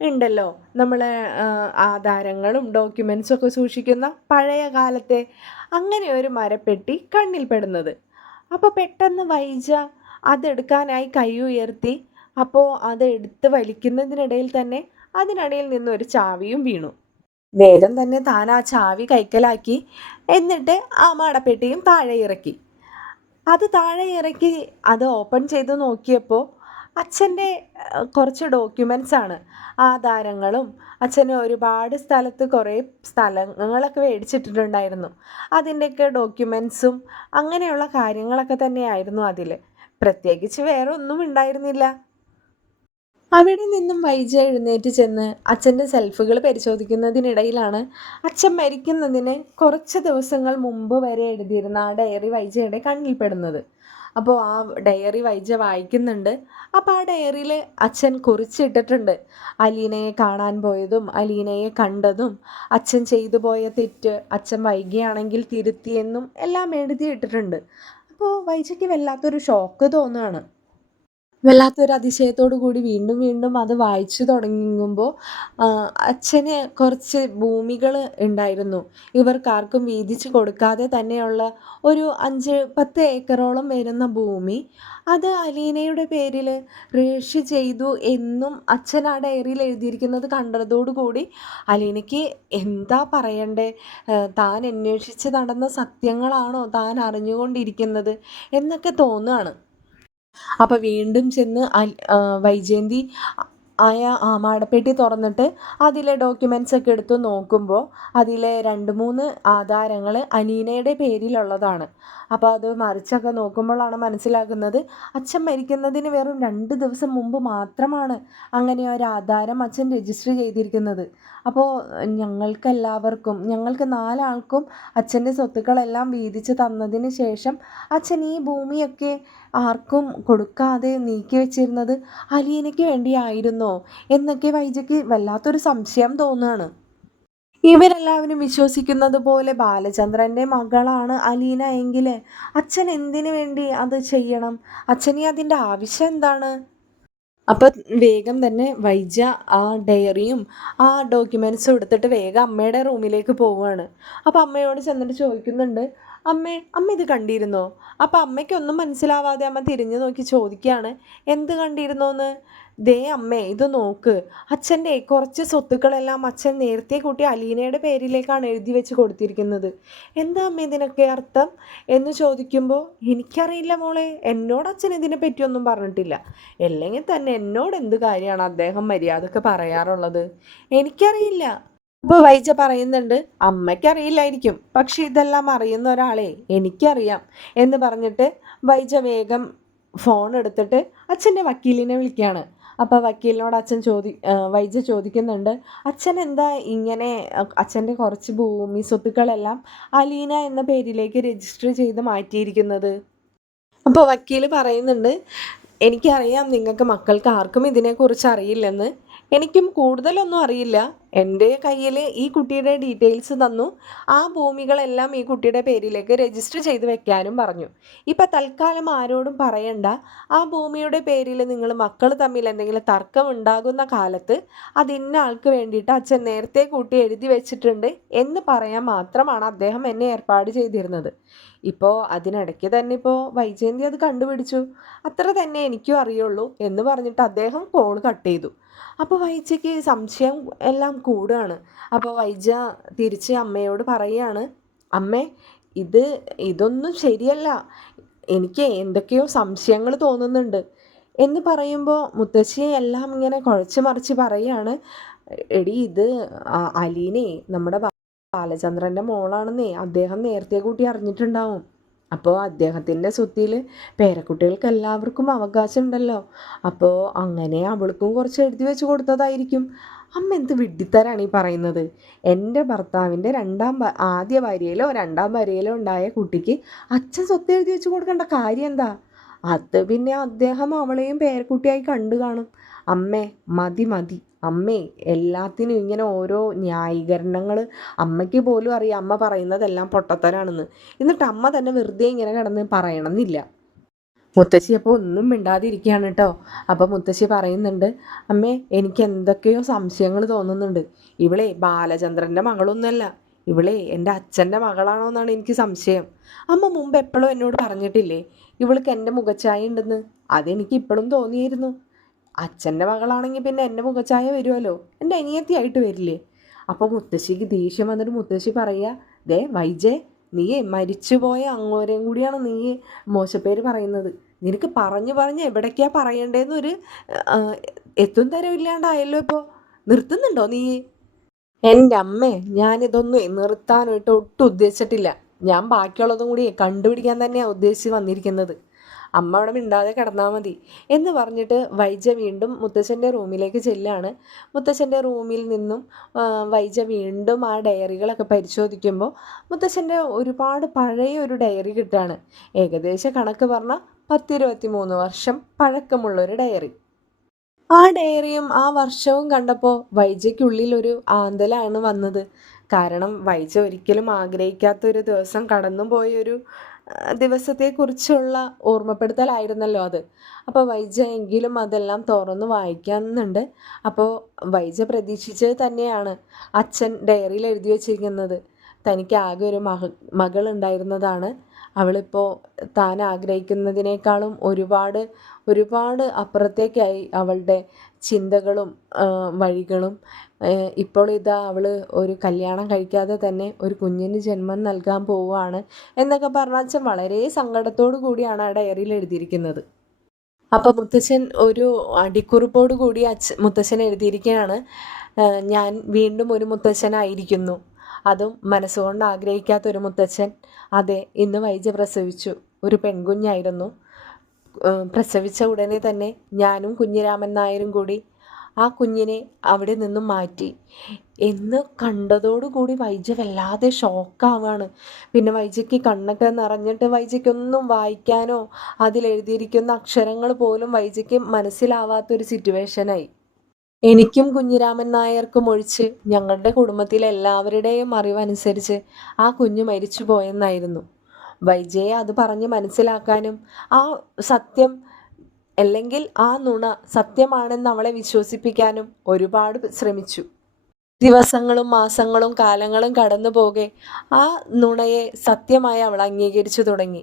ഉണ്ടല്ലോ, നമ്മൾ ആധാരങ്ങളും ഡോക്യുമെൻസും ഒക്കെ സൂക്ഷിക്കുന്ന പഴയ കാലത്തെ അങ്ങനെ ഒരു മരപ്പെട്ടി കണ്ണിൽ പെടുന്നത്. അപ്പോൾ പെട്ടെന്ന് വൈജ അതെടുക്കാനായി കൈ ഉയർത്തി. അപ്പോൾ അതെടുത്ത് വലിക്കുന്നതിനിടയിൽ തന്നെ അതിനിടയിൽ നിന്നൊരു ചാവിയും വീണു. വേഗം തന്നെ താൻ ആ ചാവി കൈക്കലാക്കി. എന്നിട്ട് ആ മടപ്പെട്ടിയും താഴെ ഇറക്കി. അത് താഴെ ഇറക്കി അത് ഓപ്പൺ ചെയ്ത് നോക്കിയപ്പോൾ അച്ഛൻ്റെ കുറച്ച് ഡോക്യുമെൻറ്റ്സ് ആണ്. ആധാരങ്ങളും അച്ഛന് ഒരുപാട് സ്ഥലത്ത് കുറേ സ്ഥലങ്ങളൊക്കെ മേടിച്ചിട്ടിട്ടുണ്ടായിരുന്നു. അതിൻ്റെയൊക്കെ ഡോക്യുമെൻറ്റ്സും അങ്ങനെയുള്ള കാര്യങ്ങളൊക്കെ തന്നെയായിരുന്നു അതിൽ. പ്രത്യേകിച്ച് വേറെ ഒന്നും ഉണ്ടായിരുന്നില്ല. അവിടെ നിന്നും വൈജ എഴുന്നേറ്റ് ചെന്ന് അച്ഛൻ്റെ സെൽഫുകൾ പരിശോധിക്കുന്നതിനിടയിലാണ് അച്ഛൻ മരിക്കുന്നതിന് കുറച്ച് ദിവസങ്ങൾ മുമ്പ് വരെ എഴുതിയിരുന്ന ആ ഡയറി വൈജയുടെ കണ്ണിൽ പെടുന്നത്. അപ്പോൾ ആ ഡയറി വൈജ വായിക്കുന്നുണ്ട്. അപ്പോൾ ആ ഡയറിയിൽ അച്ഛൻ കുറിച്ചിട്ടിട്ടുണ്ട് അലീനയെ കാണാൻ പോയതും അലീനയെ കണ്ടതും അച്ഛൻ ചെയ്തു പോയ തെറ്റ് അച്ഛൻ വൈകിയാണെങ്കിൽ തിരുത്തിയെന്നും എല്ലാം എഴുതിയിട്ടിട്ടുണ്ട്. അപ്പോൾ വൈജയ്ക്ക് വല്ലാത്തൊരു ഷോക്ക് തോന്നുകയാണ്. വല്ലാത്തൊരു അതിശയത്തോടു കൂടി വീണ്ടും വീണ്ടും അത് വായിച്ചു തുടങ്ങുമ്പോൾ അച്ഛന് കുറച്ച് ഭൂമികൾ ഉണ്ടായിരുന്നു. ഇവർക്കാർക്കും വീതിച്ച് കൊടുക്കാതെ തന്നെയുള്ള ഒരു 5-10 ഏക്കറോളം വരുന്ന ഭൂമി. അത് അലീനയുടെ പേരിൽ രജിസ്റ്റർ ചെയ്തു എന്നും അച്ഛൻ ആ ഡയറിയിൽ എഴുതിയിരിക്കുന്നത് കണ്ടതോടുകൂടി അലീനയ്ക്ക് എന്താ പറയണ്ടേ, താൻ അന്വേഷിച്ച് നടന്ന സത്യങ്ങളാണോ താൻ അറിഞ്ഞുകൊണ്ടിരിക്കുന്നത് എന്നൊക്കെ തോന്നുകയാണ്. അപ്പോൾ വീണ്ടും ചെന്ന് വൈജയന്തി ആ മാടപ്പെട്ടി തുറന്നിട്ട് അതിലെ ഡോക്യുമെൻറ്റ്സ് ഒക്കെ എടുത്ത് നോക്കുമ്പോൾ അതിലെ 2-3 ആധാരങ്ങൾ അലീനയുടെ പേരിലുള്ളതാണ്. അപ്പോൾ അത് മറിച്ചൊക്കെ നോക്കുമ്പോഴാണ് മനസ്സിലാക്കുന്നത് അച്ഛൻ മരിക്കുന്നതിന് വെറും 2 ദിവസം മുമ്പ് മാത്രമാണ് അങ്ങനെ ഒരു ആധാരം അച്ഛൻ രജിസ്റ്റർ ചെയ്തിരിക്കുന്നത്. അപ്പോൾ ഞങ്ങൾക്ക് 4 ആൾക്കും അച്ഛൻ്റെ സ്വത്തുക്കളെല്ലാം വീതിച്ച് തന്നതിന് ശേഷം അച്ഛൻ ഈ ഭൂമിയൊക്കെ ആർക്കും കൊടുക്കാതെ നീക്കി വെച്ചിരുന്നത് അലീനയ്ക്ക് വേണ്ടിയായിരുന്നോ എന്നൊക്കെ വൈജയ്ക്ക് വല്ലാത്തൊരു സംശയം തോന്നുകയാണ്. ഇവരെല്ലാവരും വിശ്വസിക്കുന്നത് പോലെ ബാലചന്ദ്രൻ്റെ മകളാണ് അലീന എങ്കിൽ അച്ഛൻ എന്തിനു വേണ്ടി അത് ചെയ്യണം? അച്ഛന് അതിൻ്റെ ആവശ്യം എന്താണ്? അപ്പം വേഗം തന്നെ വൈജ ആ ഡയറിയും ആ ഡോക്യുമെൻറ്റ്സും എടുത്തിട്ട് വേഗം അമ്മയുടെ റൂമിലേക്ക് പോവുകയാണ്. അപ്പോൾ അമ്മയോട് ചെന്നിട്ട് ചോദിക്കുന്നുണ്ട്, അമ്മ ഇത് കണ്ടിരുന്നോ? അപ്പം അമ്മയ്ക്കൊന്നും മനസ്സിലാവാതെ അമ്മ തിരിഞ്ഞു നോക്കി ചോദിക്കുകയാണ്, എന്ത് കണ്ടിരുന്നോന്ന്? ദേ അമ്മേ, ഇത് നോക്ക്, അച്ഛൻ്റെ കുറച്ച് സ്വത്തുക്കളെല്ലാം അച്ഛൻ നേരത്തെ കൂട്ടി അലീനയുടെ പേരിലേക്കാണ് എഴുതി വെച്ച് കൊടുത്തിരിക്കുന്നത്. എന്താ അമ്മ ഇതിനൊക്കെ അർത്ഥം എന്ന് ചോദിക്കുമ്പോൾ, എനിക്കറിയില്ല മോളെ, എന്നോട് അച്ഛൻ ഇതിനെ പറ്റിയൊന്നും പറഞ്ഞിട്ടില്ല. അല്ലെങ്കിൽ തന്നെ എന്നോട് എന്ത് കാര്യമാണ് അദ്ദേഹം മര്യാദക്ക് പറയാറുള്ളത്? എനിക്കറിയില്ല. അപ്പോൾ വൈജ പറയുന്നുണ്ട്, അമ്മയ്ക്കറിയില്ലായിരിക്കും, പക്ഷെ ഇതെല്ലാം അറിയുന്ന ഒരാളെ എനിക്കറിയാം എന്ന് പറഞ്ഞിട്ട് വൈജ വേഗം ഫോൺ എടുത്തിട്ട് അച്ഛൻ്റെ വക്കീലിനെ വിളിക്കുകയാണ്. അപ്പോൾ വക്കീലിനോട് വൈജ ചോദിക്കുന്നുണ്ട്, അച്ഛൻ എന്താ ഇങ്ങനെ അച്ഛൻ്റെ കുറച്ച് ഭൂമി സ്വത്തുക്കളെല്ലാം അലീന എന്ന പേരിലേക്ക് രജിസ്റ്റർ ചെയ്ത് മാറ്റിയിരിക്കുന്നത്? അപ്പോൾ വക്കീൽ പറയുന്നുണ്ട്, എനിക്കറിയാം നിങ്ങൾക്ക് മക്കൾക്ക് ആർക്കും ഇതിനെക്കുറിച്ച് അറിയില്ലെന്ന്. എനിക്കും കൂടുതലൊന്നും അറിയില്ല. എൻ്റെ കയ്യിൽ ഈ കുട്ടിയുടെ ഡീറ്റെയിൽസ് തന്നു. ആ ഭൂമികളെല്ലാം ഈ കുട്ടിയുടെ പേരിലേക്ക് രജിസ്റ്റർ ചെയ്ത് വെക്കാനും പറഞ്ഞു. ഇപ്പം തൽക്കാലം ആരോടും പറയണ്ട. ആ ഭൂമിയുടെ പേരിൽ നിങ്ങൾ മക്കൾ തമ്മിൽ എന്തെങ്കിലും തർക്കം ഉണ്ടാകുന്ന കാലത്ത് അത് ഇന്ന ആൾക്ക് വേണ്ടിയിട്ട് അച്ഛൻ നേരത്തെ കൂട്ടി എഴുതി വെച്ചിട്ടുണ്ട് എന്ന് പറയാൻ മാത്രമാണ് അദ്ദേഹം എന്നെ ഏർപ്പാട് ചെയ്തിരുന്നത്. ഇപ്പോൾ അതിനിടയ്ക്ക് തന്നെ ഇപ്പോൾ വൈജയന്തി അത് കണ്ടുപിടിച്ചു. അത്ര തന്നെ എനിക്കും അറിയുള്ളൂ എന്ന് പറഞ്ഞിട്ട് അദ്ദേഹം കോൾ കട്ട് ചെയ്തു. അപ്പോൾ വൈജയ്ക്ക് സംശയം എല്ലാം കൂടുകയാണ്. അപ്പോൾ വൈജ തിരിച്ച് അമ്മയോട് പറയുകയാണ്, അമ്മേ, ഇതൊന്നും ശരിയല്ല, എനിക്ക് എന്തൊക്കെയോ സംശയങ്ങൾ തോന്നുന്നുണ്ട് എന്ന് പറയുമ്പോൾ മുത്തശ്ശി എല്ലാം ഇങ്ങനെ കുഴച്ച് മറിച്ച് പറയുകയാണ്, എടി ഇത് അലീനെ നമ്മുടെ ബാലചന്ദ്രൻ്റെ മോളാണെന്നേ അദ്ദേഹം നേരത്തെ കൂട്ടി അറിഞ്ഞിട്ടുണ്ടാവും. അപ്പോൾ അദ്ദേഹത്തിൻ്റെ സ്വത്തിൽ പേരക്കുട്ടികൾക്ക് എല്ലാവർക്കും അവകാശം ഉണ്ടല്ലോ. അപ്പോൾ അങ്ങനെ അവൾക്കും കുറച്ച് എഴുതി വെച്ച് കൊടുത്തതായിരിക്കും. അമ്മ എന്ത് വിഡ്ഢിത്തരാണ് ഈ പറയുന്നത്? എൻ്റെ ഭർത്താവിൻ്റെ ആദ്യ ഭാര്യയിലോ 2ാം ഭാര്യയിലോ ഉണ്ടായ കുട്ടിക്ക് അച്ഛൻ സ്വത്ത് എഴുതി വെച്ച് കൊടുക്കേണ്ട കാര്യം എന്താ? അത് പിന്നെ അദ്ദേഹം അവളെയും പേരക്കുട്ടിയായി കണ്ടു കാണും. അമ്മേ, മതി മതി അമ്മേ, എല്ലാത്തിനും ഇങ്ങനെ ഓരോ ന്യായീകരണങ്ങൾ. അമ്മയ്ക്ക് പോലും അറിയാം അമ്മ പറയുന്നതെല്ലാം പൊട്ടത്തരാണെന്ന്. എന്നിട്ട് അമ്മ തന്നെ വെറുതെ ഇങ്ങനെ കിടന്ന് പറയണമെന്നില്ല. മുത്തശ്ശി അപ്പോൾ ഒന്നും മിണ്ടാതിരിക്കുകയാണ് കേട്ടോ. അപ്പോൾ മുത്തശ്ശി പറയുന്നുണ്ട്, അമ്മേ, എനിക്ക് എന്തൊക്കെയോ സംശയങ്ങൾ തോന്നുന്നുണ്ട്. ഇവളെ ബാലചന്ദ്രൻ്റെ മകളൊന്നുമല്ല, ഇവളെ എൻ്റെ അച്ഛൻ്റെ മകളാണോ എന്നാണ് എനിക്ക് സംശയം. അമ്മ മുമ്പ് എപ്പോഴും എന്നോട് പറഞ്ഞിട്ടില്ലേ ഇവൾക്ക് എൻ്റെ മുഖച്ഛായ ഉണ്ടെന്ന്? അതെനിക്ക് ഇപ്പോഴും തോന്നിയിരുന്നു. അച്ഛൻ്റെ മകളാണെങ്കിൽ പിന്നെ എൻ്റെ മുഖച്ഛായ വരുമല്ലോ, എൻ്റെ അനിയത്തിയായിട്ട് വരില്ലേ? അപ്പോൾ മുത്തശ്ശിക്ക് ദേഷ്യം വന്നിട്ട് മുത്തശ്ശി പറയുക, ദേ വൈജേ, നീ മരിച്ചുപോയ അങ്ങോരെയും കൂടിയാണ് നീ മോശപ്പേര് പറയുന്നത്. നിനക്ക് പറഞ്ഞ് എവിടേക്കാണ് പറയേണ്ടതെന്നൊരു എത്തും തരവില്ലാണ്ടായല്ലോ. ഇപ്പോൾ നിർത്തുന്നുണ്ടോ നീ? എൻ്റെ അമ്മേ, ഞാനിതൊന്നും നിർത്താനായിട്ട് ഒട്ടും ഉദ്ദേശിച്ചിട്ടില്ല. ഞാൻ ബാക്കിയുള്ളതും കൂടി കണ്ടുപിടിക്കാൻ തന്നെയാണ് ഉദ്ദേശിച്ച് വന്നിരിക്കുന്നത്. അമ്മ അവിടെ മിണ്ടാതെ കിടന്നാൽ മതി എന്ന് പറഞ്ഞിട്ട് വൈജ വീണ്ടും മുത്തശ്ശൻ്റെ റൂമിലേക്ക് ചെല്ലാണ്. മുത്തശ്ശൻ്റെ റൂമിൽ നിന്നും വൈജ വീണ്ടും ആ ഡയറികളൊക്കെ പരിശോധിക്കുമ്പോൾ മുത്തശ്ശൻ്റെ ഒരുപാട് പഴയ ഒരു ഡയറി കിട്ടുകയാണ്. ഏകദേശം കണക്ക് പറഞ്ഞാൽ 10-23 വർഷം പഴക്കമുള്ളൊരു ഡയറി. ആ ഡയറിയും ആ വർഷവും കണ്ടപ്പോൾ വൈജയ്ക്കുള്ളിൽ ഒരു ആന്തലാണ് വന്നത്. കാരണം വൈജ ഒരിക്കലും ആഗ്രഹിക്കാത്തൊരു ദിവസം കടന്നുപോയൊരു ദിവസത്തെക്കുറിച്ചുള്ള ഓർമ്മപ്പെടുത്തലായിരുന്നല്ലോ അത്. അപ്പോൾ വൈജ എങ്കിലും അതെല്ലാം തുറന്ന് വായിക്കുന്നുണ്ട്. അപ്പോൾ വൈജ പ്രതീക്ഷിച്ചത് തന്നെയാണ് അച്ഛൻ ഡയറിയിൽ എഴുതി വച്ചിരിക്കുന്നത്. തനിക്ക് ആകെ ഒരു മകളുണ്ടായിരുന്നതാണ്. അവളിപ്പോൾ താൻ ആഗ്രഹിക്കുന്നതിനേക്കാളും ഒരുപാട് അപ്പുറത്തേക്കായി അവളുടെ ചിന്തകളും വഴികളും. ഇപ്പോൾ ഇതാ അവൾ ഒരു കല്യാണം കഴിക്കാതെ തന്നെ ഒരു കുഞ്ഞിന് ജന്മം നൽകാൻ പോവുകയാണ് എന്നൊക്കെ പറഞ്ഞാൽ അച്ഛൻ വളരെ സങ്കടത്തോടു കൂടിയാണ് ആ ഡയറിയിൽ എഴുതിയിരിക്കുന്നത്. അപ്പോൾ മുത്തശ്ശൻ ഒരു അടിക്കുറിപ്പോട് കൂടി മുത്തശ്ശൻ എഴുതിയിരിക്കുകയാണ്, ഞാൻ വീണ്ടും ഒരു മുത്തശ്ശനായിരിക്കുന്നു. അതും മനസ്സുകൊണ്ട് ആഗ്രഹിക്കാത്തൊരു മുത്തച്ഛൻ. അതെ, ഇന്ന് വൈജ പ്രസവിച്ചു. ഒരു പെൺകുഞ്ഞായിരുന്നു. പ്രസവിച്ച ഉടനെ തന്നെ ഞാനും കുഞ്ഞിരാമൻ നായരും കൂടി ആ കുഞ്ഞിനെ അവിടെ നിന്നും മാറ്റി എന്ന് കണ്ടതോടുകൂടി വൈജ വല്ലാതെ ഷോക്കാവാണ്. പിന്നെ വൈജയ്ക്ക് കണ്ണൊക്കെ നിറഞ്ഞിട്ട് വൈജയ്ക്കൊന്നും വായിക്കാനോ അതിലെഴുതിയിരിക്കുന്ന അക്ഷരങ്ങൾ പോലും വൈജയ്ക്ക് മനസ്സിലാവാത്തൊരു സിറ്റുവേഷനായി. എനിക്കും കുഞ്ഞിരാമൻ നായർക്കും ഒഴിച്ച് ഞങ്ങളുടെ കുടുംബത്തിലെ എല്ലാവരുടെയും അറിവനുസരിച്ച് ആ കുഞ്ഞ് മരിച്ചു പോയെന്നായിരുന്നു. വൈജയെ അത് പറഞ്ഞ് മനസ്സിലാക്കാനും ആ സത്യം അല്ലെങ്കിൽ ആ നുണ സത്യമാണെന്ന് അവളെ വിശ്വസിപ്പിക്കാനും ഒരുപാട് ശ്രമിച്ചു. ദിവസങ്ങളും മാസങ്ങളും കാലങ്ങളും കടന്നു പോകെ ആ നുണയെ സത്യമായി അവൾ അംഗീകരിച്ചു തുടങ്ങി.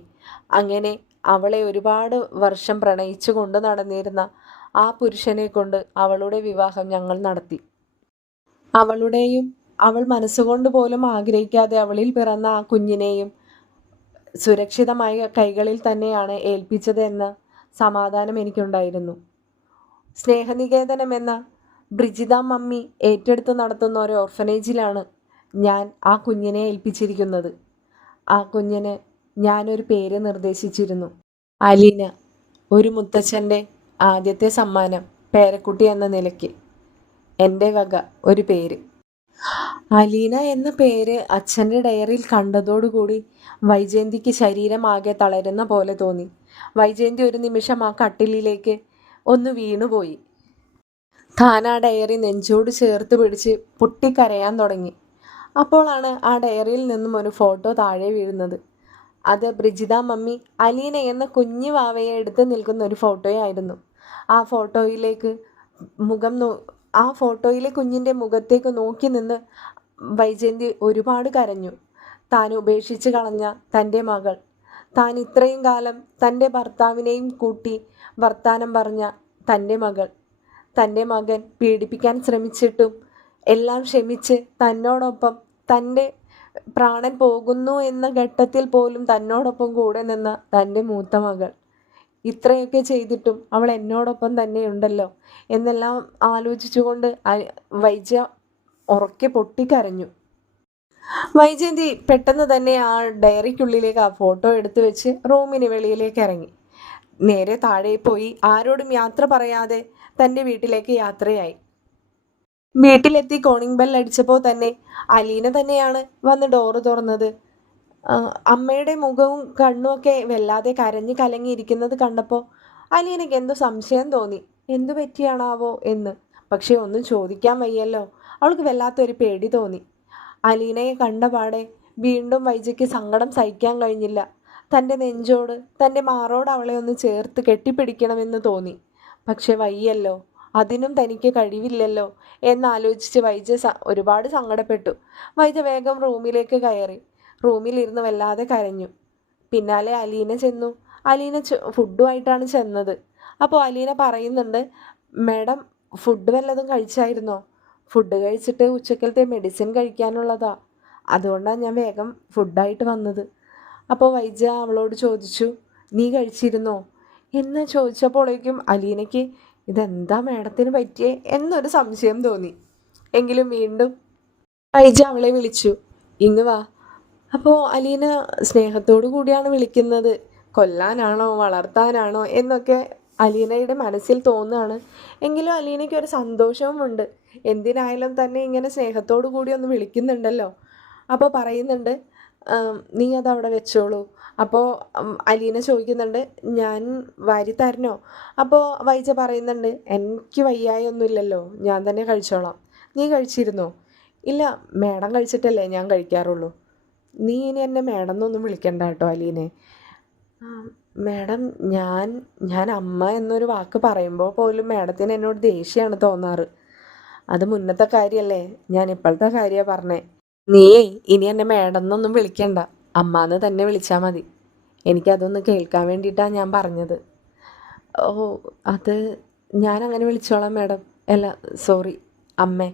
അങ്ങനെ അവളെ ഒരുപാട് വർഷം പ്രണയിച്ചു കൊണ്ട് നടന്നിരുന്ന ആ പുരുഷനെ കൊണ്ട് അവളുടെ വിവാഹം ഞങ്ങൾ നടത്തി. അവളുടെയും അവൾ മനസ്സുകൊണ്ട് പോലും ആഗ്രഹിക്കാതെ അവളിൽ പിറന്ന ആ കുഞ്ഞിനെയും സുരക്ഷിതമായ കൈകളിൽ തന്നെയാണ് ഏൽപ്പിച്ചത് എന്ന സമാധാനം എനിക്കുണ്ടായിരുന്നു. സ്നേഹനികേതനം എന്ന ബ്രിജിത മമ്മി ഏറ്റെടുത്ത് നടത്തുന്ന ഒരു ഓർഫനേജിലാണ് ഞാൻ ആ കുഞ്ഞിനെ ഏൽപ്പിച്ചിരിക്കുന്നത്. ആ കുഞ്ഞിന് ഞാനൊരു പേര് നിർദ്ദേശിച്ചിരുന്നു, അലീന. ഒരു മുത്തച്ഛൻ്റെ ആദ്യത്തെ സമ്മാനം പേരക്കുട്ടി എന്ന നിലയ്ക്ക് എൻ്റെ വക ഒരു പേര്. അലീന എന്ന പേര് അച്ഛൻ്റെ ഡയറിയിൽ കണ്ടതോടുകൂടി വൈജയന്തിക്ക് ശരീരമാകെ തളരുന്ന പോലെ തോന്നി. വൈജയന്തി ഒരു നിമിഷം ആ കട്ടിലിലേക്ക് ഒന്ന് വീണുപോയി. താൻ ആ ഡയറി നെഞ്ചോട് ചേർത്ത് പിടിച്ച് പൊട്ടിക്കരയാൻ തുടങ്ങി. അപ്പോഴാണ് ആ ഡയറിയിൽ നിന്നും ഒരു ഫോട്ടോ താഴെ വീഴുന്നത്. അത് ബ്രിജിത മമ്മി അലീന എന്ന കുഞ്ഞു വാവയെ എടുത്ത് നിൽക്കുന്ന ഒരു ഫോട്ടോയായിരുന്നു. ആ ഫോട്ടോയിലെ കുഞ്ഞിൻ്റെ മുഖത്തേക്ക് നോക്കി നിന്ന് വൈജയന്തി ഒരുപാട് കരഞ്ഞു. താൻ ഉപേക്ഷിച്ച് കളഞ്ഞ തൻ്റെ മകൾ, താൻ ഇത്രയും കാലം തൻ്റെ ഭർത്താവിനെയും കൂട്ടി വർത്താനം പറഞ്ഞ തൻ്റെ മകൻ പീഡിപ്പിക്കാൻ ശ്രമിച്ചിട്ടും എല്ലാം ക്ഷമിച്ച് തന്നോടൊപ്പം തൻ്റെ പ്രാണൻ പോകുന്നു എന്ന ഘട്ടത്തിൽ പോലും തന്നോടൊപ്പം കൂടെ നിന്ന തൻ്റെ മൂത്ത മകൾ, ഇത്രയൊക്കെ ചെയ്തിട്ടും അവൾ എന്നോടൊപ്പം തന്നെ ഉണ്ടല്ലോ എന്നെല്ലാം ആലോചിച്ചുകൊണ്ട് വൈജ ഉറക്കെ പൊട്ടിക്കരഞ്ഞു. വൈജയന്തി പെട്ടെന്ന് തന്നെ ആ ഡയറിക്കുള്ളിലേക്ക് ആ ഫോട്ടോ എടുത്തു വെച്ച് റൂമിന് വെളിയിലേക്ക് ഇറങ്ങി. നേരെ താഴെ പോയി ആരോടും യാത്ര പറയാതെ തൻ്റെ വീട്ടിലേക്ക് യാത്രയായി. വീട്ടിലെത്തി കോളിംഗ് ബെൽ അടിച്ചപ്പോൾ തന്നെ അലീന തന്നെയാണ് വന്ന് ഡോറ് തുറന്നത്. അമ്മയുടെ മുഖവും കണ്ണുമൊക്കെ വല്ലാതെ കരഞ്ഞ് കലങ്ങിയിരിക്കുന്നത് കണ്ടപ്പോൾ അലീനയ്ക്ക് എന്തോ സംശയം തോന്നി, എന്തു പറ്റിയാണാവോ എന്ന്. പക്ഷേ ഒന്നും ചോദിക്കാൻ വയ്യല്ലോ. അവൾക്ക് വല്ലാത്തൊരു പേടി തോന്നി. അലീനയെ കണ്ടപാടെ വീണ്ടും വൈജയ്ക്ക് സങ്കടം സഹിക്കാൻ കഴിഞ്ഞില്ല. തൻ്റെ നെഞ്ചോട് തൻ്റെ മാറോട് അവളെ ഒന്ന് ചേർത്ത് കെട്ടിപ്പിടിക്കണമെന്ന് തോന്നി. പക്ഷെ വയ്യല്ലോ, അതിനും തനിക്ക് കഴിവില്ലല്ലോ എന്നാലോചിച്ച് വൈജ ഒരുപാട് സങ്കടപ്പെട്ടു. വൈജ വേഗം റൂമിലേക്ക് കയറി. റൂമിലിരുന്ന് വല്ലാതെ കരഞ്ഞു. പിന്നാലെ അലീന ചെന്നു. അലീന ഫുഡുമായിട്ടാണ് ചെന്നത്. അപ്പോൾ അലീന പറയുന്നുണ്ട്, മാഡം ഫുഡ് വല്ലതും കഴിച്ചായിരുന്നോ? ഫുഡ് കഴിച്ചിട്ട് ഉച്ചക്കലത്തെ മെഡിസിൻ കഴിക്കാനുള്ളതാ, അതുകൊണ്ടാണ് ഞാൻ വേഗം ഫുഡായിട്ട് വന്നത്. അപ്പോൾ വൈജ അവളോട് ചോദിച്ചു, നീ കഴിച്ചിരുന്നോ എന്ന് ചോദിച്ചപ്പോഴേക്കും അലീനയ്ക്ക് ഇതെന്താ മാഡത്തിന് പറ്റിയേ എന്നൊരു സംശയം തോന്നി. എങ്കിലും വീണ്ടും വൈജ അവളെ വിളിച്ചു, ഇങ്ങ് വാ. അപ്പോൾ അലീന സ്നേഹത്തോടു കൂടിയാണ് വിളിക്കുന്നത്. കൊല്ലാനാണോ വളർത്താനാണോ എന്നൊക്കെ അലീനയുടെ മനസ്സിൽ തോന്നുകയാണ്. എങ്കിലും അലീനയ്ക്ക് ഒരു സന്തോഷവുമുണ്ട്. എന്തിനായാലും തന്നെ ഇങ്ങനെ സ്നേഹത്തോടു കൂടി ഒന്ന് വിളിക്കുന്നുണ്ടല്ലോ. അപ്പോൾ പറയുന്നുണ്ട്, നീ അതവിടെ വെച്ചോളൂ. അപ്പോൾ അലീന ചോദിക്കുന്നുണ്ട്, ഞാൻ വാരി തരണോ? അപ്പോൾ വൈജ പറയുന്നുണ്ട്, എനിക്ക് വയ്യായൊന്നുമില്ലല്ലോ, ഞാൻ തന്നെ കഴിച്ചോളാം. നീ കഴിച്ചിരുന്നോ? ഇല്ല, മേഡം കഴിച്ചിട്ടല്ലേ ഞാൻ കഴിക്കാറുള്ളൂ. നീ ഇനി എന്നെ മേഡം എന്നൊന്നും വിളിക്കണ്ട കേട്ടോ അലീനെ. ആ, മേഡം, ഞാൻ അമ്മ എന്നൊരു വാക്ക് പറയുമ്പോൾ പോലും മേഡത്തിന് എന്നോട് ദേഷ്യമാണ് തോന്നാറ്. അത് മുന്നത്തെ കാര്യമല്ലേ, ഞാൻ ഇപ്പോഴത്തെ കാര്യമാണ് പറഞ്ഞേ. നീയേ ഇനി എന്നെ മേഡം എന്നൊന്നും വിളിക്കണ്ട, അമ്മാന്ന് തന്നെ വിളിച്ചാൽ മതി. എനിക്കതൊന്ന് കേൾക്കാൻ വേണ്ടിയിട്ടാണ് ഞാൻ പറഞ്ഞത്. ഓ, അത് ഞാൻ അങ്ങനെ വിളിച്ചോളാം മേഡം. അല്ല, സോറി അമ്മേ.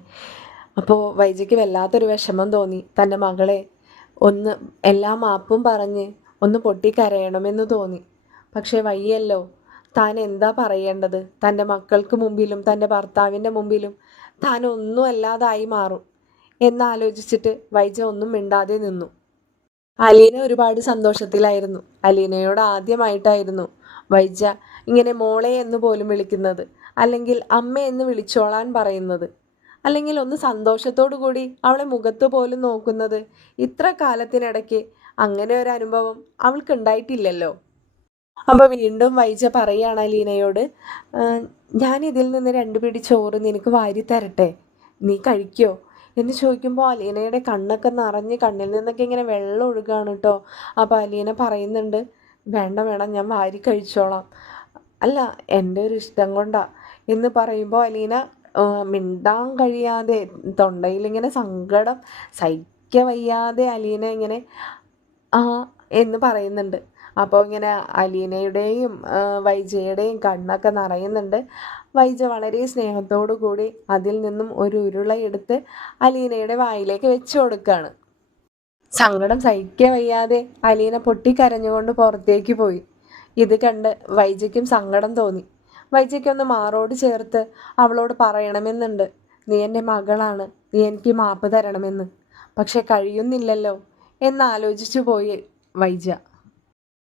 അപ്പോൾ വൈജയ്ക്ക് വല്ലാത്തൊരു വിഷമം തോന്നി. തൻ്റെ മകളെ ഒന്ന് എല്ലാ മാപ്പും പറഞ്ഞ് ഒന്ന് പൊട്ടിക്കരയണമെന്ന് തോന്നി. പക്ഷേ വയ്യല്ലോ, താൻ എന്താ പറയേണ്ടത്? തൻ്റെ മക്കൾക്ക് മുമ്പിലും തൻ്റെ ഭർത്താവിൻ്റെ മുമ്പിലും താൻ ഒന്നും അല്ലാതായി മാറും എന്നാലോചിച്ചിട്ട് വൈജ ഒന്നും മിണ്ടാതെ നിന്നു. അലീന ഒരുപാട് സന്തോഷത്തിലായിരുന്നു. അലീനയോട് ആദ്യമായിട്ടായിരുന്നു വൈജ ഇങ്ങനെ മോളെ എന്ന് പോലും വിളിക്കുന്നത്, അല്ലെങ്കിൽ അമ്മ എന്ന് വിളിച്ചോളാൻ പറയുന്നത്, അല്ലെങ്കിൽ ഒന്ന് സന്തോഷത്തോടു കൂടി അവളെ മുഖത്ത് പോലും നോക്കുന്നത്. ഇത്ര കാലത്തിനിടയ്ക്ക് അങ്ങനെ ഒരു അനുഭവം അവൾക്ക് ഉണ്ടായിട്ടില്ലല്ലോ. അപ്പോൾ വീണ്ടും വൈജ പറയുകയാണ് അലീനയോട്, ഞാൻ ഇതിൽ നിന്ന് 2 പിടി ചോറ് നിനക്ക് വാരി തരട്ടെ, നീ കഴിക്കോ എന്ന് ചോദിക്കുമ്പോൾ അലീനയുടെ കണ്ണൊക്കെ നിറഞ്ഞ് കണ്ണിൽ നിന്നൊക്കെ ഇങ്ങനെ വെള്ളം ഒഴുകാണ് കേട്ടോ. അപ്പോൾ അലീന പറയുന്നുണ്ട്, വേണ്ട വേണം, ഞാൻ വാരി കഴിച്ചോളാം. അല്ല, എൻ്റെ ഒരു ഇഷ്ടം കൊണ്ടാ എന്ന് പറയുമ്പോൾ അലീന മിണ്ടാൻ കഴിയാതെ, തൊണ്ടയിലിങ്ങനെ സങ്കടം സഹിക്കാൻ വയ്യാതെ അലീന ഇങ്ങനെ ആ എന്ന് പറയുന്നുണ്ട്. അപ്പോൾ ഇങ്ങനെ അലീനയുടെയും വൈജയുടെയും കണ്ണൊക്കെ നിറയുന്നുണ്ട്. വൈജ വളരെ സ്നേഹത്തോടു കൂടി അതിൽ നിന്നും ഒരു ഉരുളയെടുത്ത് അലീനയുടെ വായിലേക്ക് വെച്ചു കൊടുക്കുകയാണ്. സങ്കടം സഹിക്കാൻ വയ്യാതെ അലീന പൊട്ടിക്കരഞ്ഞുകൊണ്ട് പുറത്തേക്ക് പോയി. ഇത് കണ്ട് വൈജയ്ക്കും സങ്കടം തോന്നി. വൈജയ്ക്കൊന്ന് മാറോട് ചേർത്ത് അവളോട് പറയണമെന്നുണ്ട്, നീ എൻ്റെ മകളാണ്, നീ എനിക്ക് മാപ്പ് തരണമെന്ന്. പക്ഷെ കഴിയുന്നില്ലല്ലോ എന്നാലോചിച്ചു പോയി വൈജ.